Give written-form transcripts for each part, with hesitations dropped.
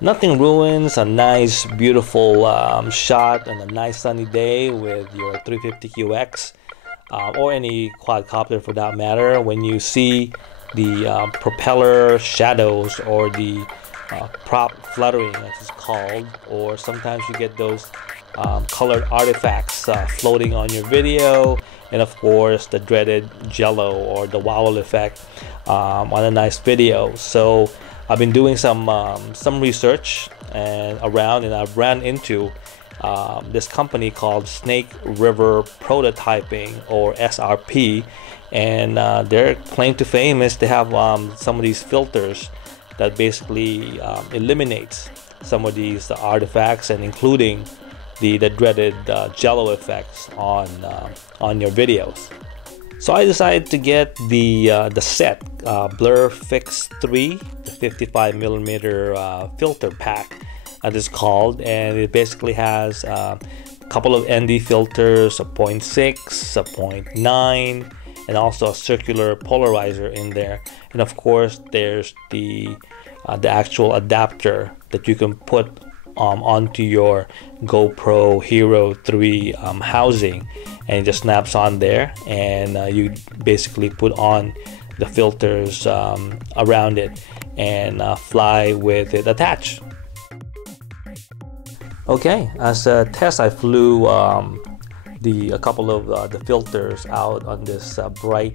Nothing ruins a nice, beautiful shot on a nice sunny day with your 350QX or any quadcopter for that matter. When you see the propeller shadows or the prop fluttering, as it's called, or sometimes you get those colored artifacts floating on your video, and of course the dreaded Jello or the wow effect on a nice video. So I've been doing some research and I've ran into this company called Snake River Prototyping, or SRP, and their claim to fame is to have some of these filters that basically eliminates some of these artifacts, and including the dreaded Jello effects on your videos. So I decided to get the set Blur Fix 3, the 55mm filter pack as it's called, and it basically has a couple of ND filters, a 0.6, a 0.9, and also a circular polarizer in there. And of course there's the actual adapter that you can put onto your GoPro Hero 3 housing, and it just snaps on there, and you basically put on the filters around it and fly with it attached. Okay, as a test I flew a couple of the filters out on this bright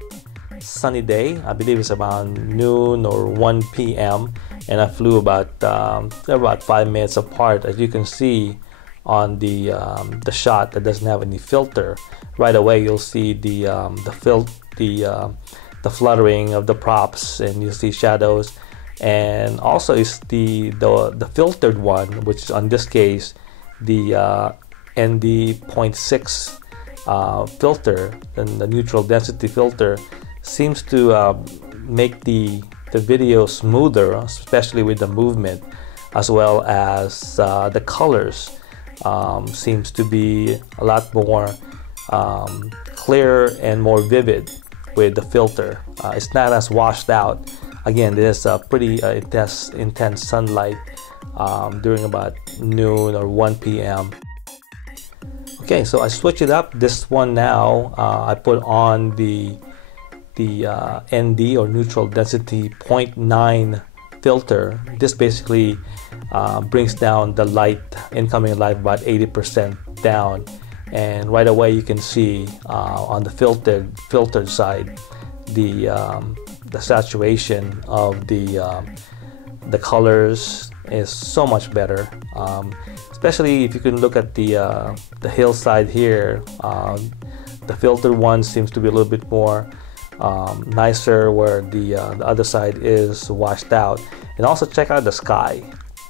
sunny day. I believe it's around noon or 1 p.m. and I flew about 5 minutes apart. As you can see on the shot that doesn't have any filter, right away you'll see the fluttering of the props, and you'll see shadows, and also is the filtered one, which on this case the ND 0.6 filter, and the neutral density filter, seems to make the video smoother, especially with the movement, as well as the colors seems to be a lot more clear and more vivid with the filter. It's not as washed out. Again, there's a pretty intense sunlight during about noon or 1 p.m. Okay, so I switch it up. This one now, I put on the ND or neutral density 0.9 filter. This basically brings down the light, incoming light, about 80% down, and right away you can see on the filtered side the saturation of the colors is so much better, especially if you can look at the hillside here. The filtered one seems to be a little bit more nicer, where the other side is washed out. And also check out the sky.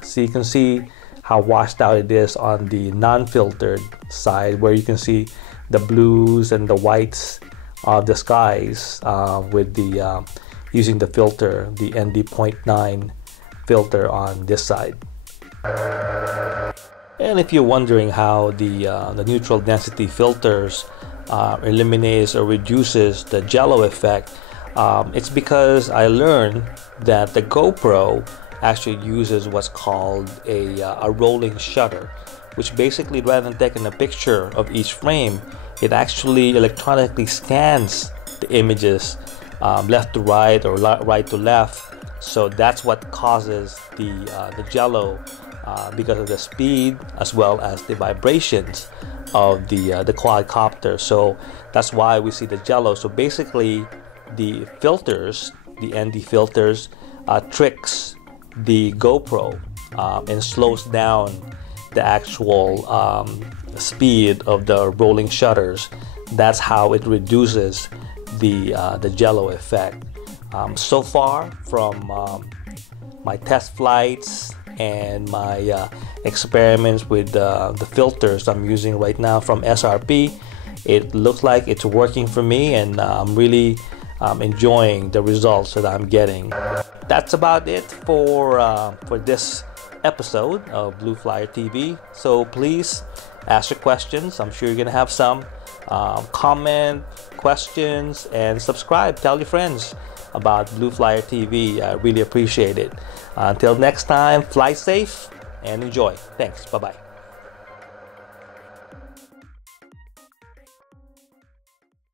So you can see how washed out it is on the non-filtered side, where you can see the blues and the whites of the skies with the using the filter, the ND 0.9 filter on this side. And if you're wondering how the neutral density filters eliminates or reduces the Jello effect, it's because I learned that the GoPro actually uses what's called a rolling shutter, which basically, rather than taking a picture of each frame, it actually electronically scans the images left to right or right to left. So that's what causes the Jello, because of the speed as well as the vibrations of the quadcopter. So that's why we see the Jello. So basically the filters, the ND filters, tricks the GoPro and slows down the actual speed of the rolling shutters. That's how it reduces the Jello effect. So far from my test flights and my experiments with the filters I'm using right now from SRP, it looks like it's working for me, and I'm really enjoying the results that I'm getting. That's about it for this episode of Blue Flyer TV. So please ask your questions. I'm sure you're gonna have some. Comment questions and subscribe. Tell your friends about Blue Flyer TV. I really appreciate it. Until next time, fly safe and enjoy. Thanks. Bye-bye.